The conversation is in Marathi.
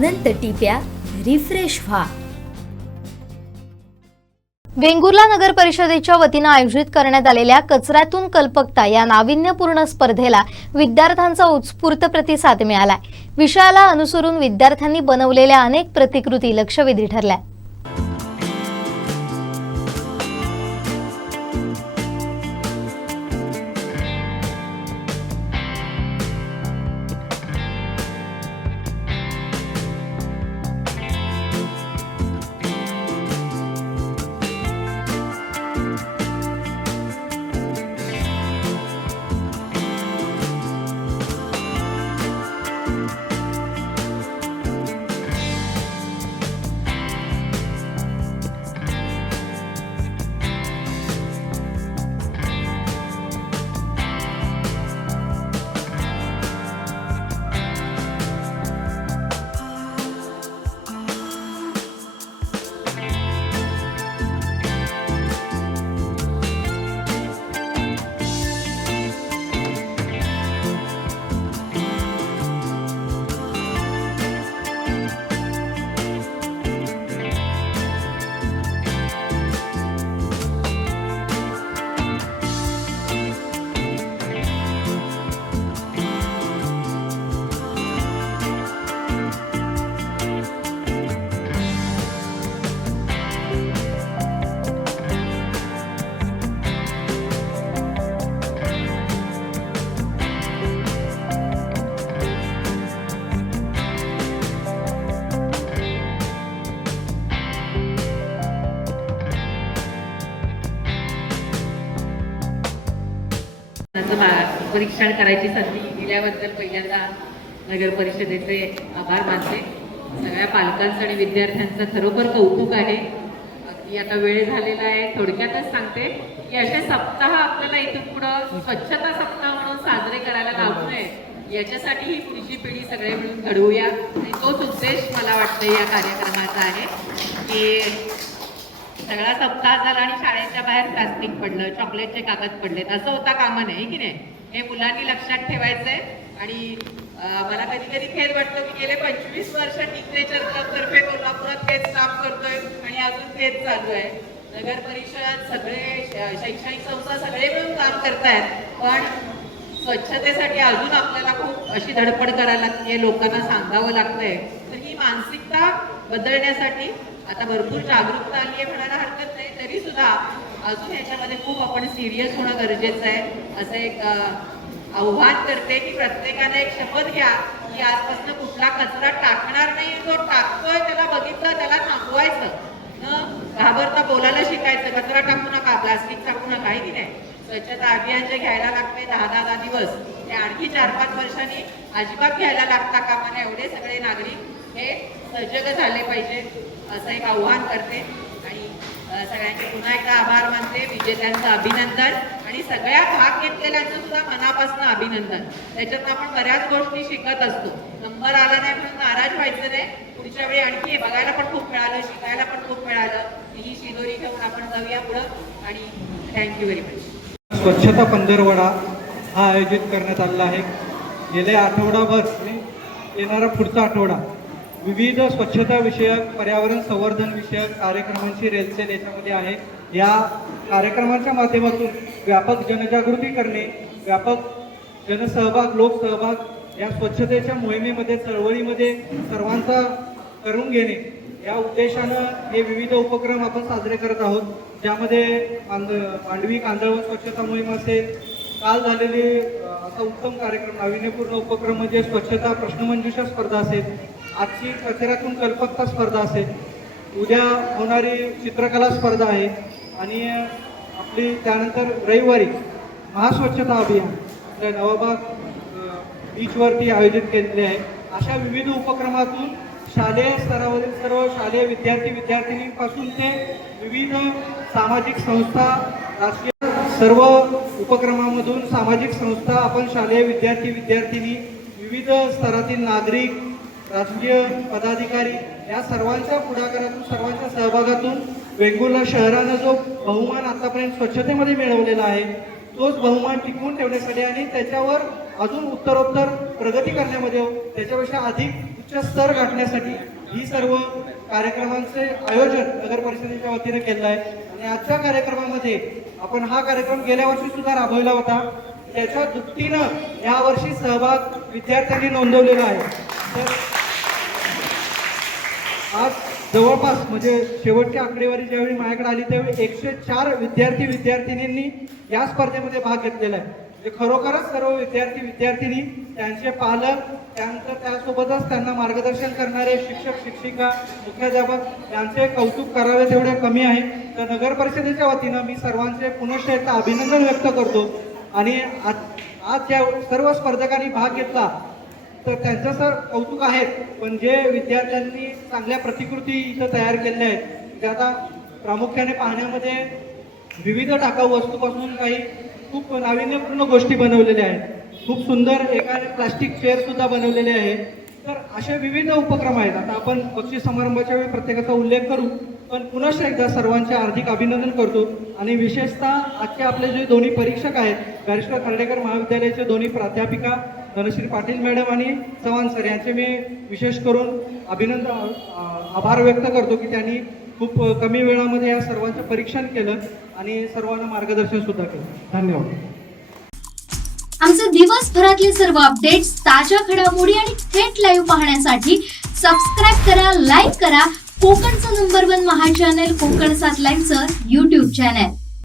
अनंत टिप्या रिफ्रेश व्हा। वेंगुर्ला नगर परिषदेच्या वतीने आयोजित करण्यात आलेल्या कचऱ्यातून कल्पकता या नाविन्यपूर्ण स्पर्धेला विद्यार्थ्यांचा उत्स्फूर्त प्रतिसाद मिळाला। विषयाला अनुसरून विद्यार्थ्यांनी बनवलेल्या अनेक प्रतिकृती लक्षवेधी ठरल्या। परीक्षण करायची संधी दिल्याबद्दल पहिल्यांदा नगर परिषदेचे आभार मानते। सगळ्या पालकांचं आणि विद्यार्थ्यांचं खरोखर कौतुक आहे। अगदी आता वेळ झालेला आहे, थोडक्यातच सांगते की असे सप्ताह आपल्याला इथून पुढे स्वच्छता सप्ताह म्हणून साजरे करायला लावतोय, याच्यासाठी ही पुढची पिढी सगळे मिळून घडवूया। आणि तोच उद्देश मला वाटतं या कार्यक्रमाचा आहे की सगळा सप्ताह झाला आणि शाळेच्या बाहेर प्लास्टिक पडलं, चॉकलेटचे कागद पडलेत, असं होता कामा नये की नाही। हे मुलांनी लक्षात ठेवायचंय। आणि मला कधी कधी खेद वाटतं की गेले 25 वर्ष लिटरेचर क्लबतर्फे कोल्हापुरात तेच काम करतोय आणि अजून तेच चालू आहे। नगर परिषद सगळे शैक्षणिक संस्था सगळे मिळून काम करतायत, पण स्वच्छतेसाठी अजून आपल्याला खूप अशी धडपड करायला लागते, लोकांना सांगावं लागतंय। तर ही मानसिकता बदलण्यासाठी आता भरपूर जागरूकता आली आहे म्हणायला हरकत नाही, तरी सुद्धा अजून ह्याच्यामध्ये खूप आपण सिरियस होणं गरजेचं आहे। असं एक आव्हान करते की प्रत्येकाने एक शपथ घ्या की आजपासून कुठला कचरा टाकणार नाही, जो टाकतोय त्याला बघितलं त्याला थांबवायचं, न घाबरता बोलायला शिकायचं, कचरा टाकू नका, प्लास्टिक टाकू नका, आहे की नाही। स्वच्छता अभियान जे घ्यायला लागते 10-10 दिवस, ते आणखी 4-5 वर्षांनी अजिबात घ्यायला लागता कामा नये। एवढे सगळे नागरिक हे सजग झाले पाहिजे, असं एक आव्हान करते। आणि सगळ्यांचे पुन्हा एकदा आभार मानते, विजेत्यांचं अभिनंदन आणि सगळ्या भाग घेतलेल्यांचं सुद्धा मनापासून अभिनंदन। त्याच्यात आपण बऱ्याच गोष्टी शिकत असतो, नंबर आला नाही म्हणून नाराज व्हायचं नाही, पुढच्या वेळी आणखी बघायला पण खूप मिळालं, शिकायला पण खूप मिळालं। ही शिदोरी घेऊन आपण जाऊया पुढं आणि थँक्यू व्हेरी मच। स्वच्छता पंधरवडा हा आयोजित करण्यात आलेला आहे। गेले आठवडाभर येणारा पुढचा आठवडा विविध स्वच्छता विषयक, पर्यावरण संवर्धन विषयक कार्यक्रमांची रेलचेल याच्यामध्ये आहे। या कार्यक्रमाच्या माध्यमातून व्यापक जनजागृती करणे, व्यापक जनसहभाग, लोकसहभाग या स्वच्छतेच्या मोहिमेमध्ये, चळवळीमध्ये सर्वांचा करून घेणे या उद्देशानं हे विविध उपक्रम आपण साजरे करत आहोत। ज्यामध्ये मांडवी कांदळवन स्वच्छता मोहीम असेल, काल झालेली असा उत्तम कार्यक्रम नाविन्यपूर्ण उपक्रम म्हणजे स्वच्छता प्रश्नमंजुषा स्पर्धा असेल, आजची कचऱ्यातून कल्पकता स्पर्धा असेल, उद्या होणारी चित्रकला स्पर्धा आहे आणि आपली त्यानंतर रविवारी महास्वच्छता अभियान आपल्या नवाबाग बीचवरती आयोजित केलेले आहे। अशा विविध उपक्रमातून शालेय स्तरावरील सर्व शालेय विद्यार्थिनीपासून ते विविध सामाजिक संस्था, राष्ट्रीय सर्व उपक्रमामधून सामाजिक संस्था, आपण शालेय विद्यार्थिनी, विविध स्तरातील नागरिक, राजकीय पदाधिकारी या सर्वांच्या पुढाकारातून, सर्वांच्या सहभागातून वेंगुर्ला शहरानं जो बहुमान आतापर्यंत स्वच्छतेमध्ये मिळवलेला आहे, तोच बहुमान टिकवून ठेवण्यासाठी आणि त्याच्यावर अजून उत्तरोत्तर प्रगती करण्यामध्ये, त्याच्यापेक्षा अधिक उच्च स्तर गाठण्यासाठी ही सर्व कार्यक्रमांचे आयोजन नगर परिषदेच्या वतीने केलं आहे. आणि आजच्या कार्यक्रमामध्ये आपण हा कार्यक्रम गेल्या वर्षी सुद्धा राबवला होता. त्याच्या दुपटीनं यावर्षी सहभाग विद्यार्थ्यांनी नोंदवलेला आहे. तर आज जवळपास म्हणजे शेवटची आकडेवारी ज्यावेळी माझ्याकडे आली त्यावेळी 104 विद्यार्थिनींनी या स्पर्धेमध्ये भाग घेतलेला आहे. म्हणजे खरोखरच सर्व विद्यार्थी त्यांचे पालक, त्यानंतर त्यासोबतच त्यांना मार्गदर्शन करणारे शिक्षक शिक्षिका मुख्याध्यापक यांचे कौतुक करावे तेवढे कमी आहे. तर नगर परिषदेच्या वतीनं मी सर्वांचे पुनश्च एकदा अभिनंदन व्यक्त करतो. आणि आज ज्या सर्व स्पर्धकांनी भाग घेतला तर त्यांचं सर कौतुक आहेत, पण जे विद्यार्थ्यांनी चांगल्या प्रतिकृती इथं तयार केल्या आहेत त्या आता प्रामुख्याने पाहण्यामध्ये विविध टाकाऊ वस्तूपासून काही खूप नाविन्यपूर्ण गोष्टी बनवलेल्या आहेत. खूप सुंदर एकाने प्लास्टिक चेअर सुद्धा बनवलेले आहे. तर असे विविध उपक्रम आहेत. आता आपण बक्षीस समारंभाच्या वेळी प्रत्येकाचा उल्लेख करू, पण पुनश्च एकदा सर्वांचे हार्दिक अभिनंदन करतो. आणि विशेषतः आजचे आपले जे दोन्ही परीक्षक आहेत, बॅरिस्टर खर्डेकर महाविद्यालयाचे दोन्ही प्राध्यापिका धनश्री पाटील मॅडम आणि चव्हाण सर यांचे मी विशेष करून आभार व्यक्त करतो की त्यांनी खूप कमी वेळामध्ये या सर्वांचं परीक्षण केलं आणि सर्वांना मार्गदर्शन सुद्धा केलं. धन्यवाद. आमचे दिवसभरातले सर्व अपडेट्स, ताज्या घडामोडी आणि थेट लाईव्ह पाहण्यासाठी सबस्क्राईब करा, लाईक करा कोकणचं नंबर 1 महा चॅनल कोकण 7 लाईव्हचं YouTube चॅनल.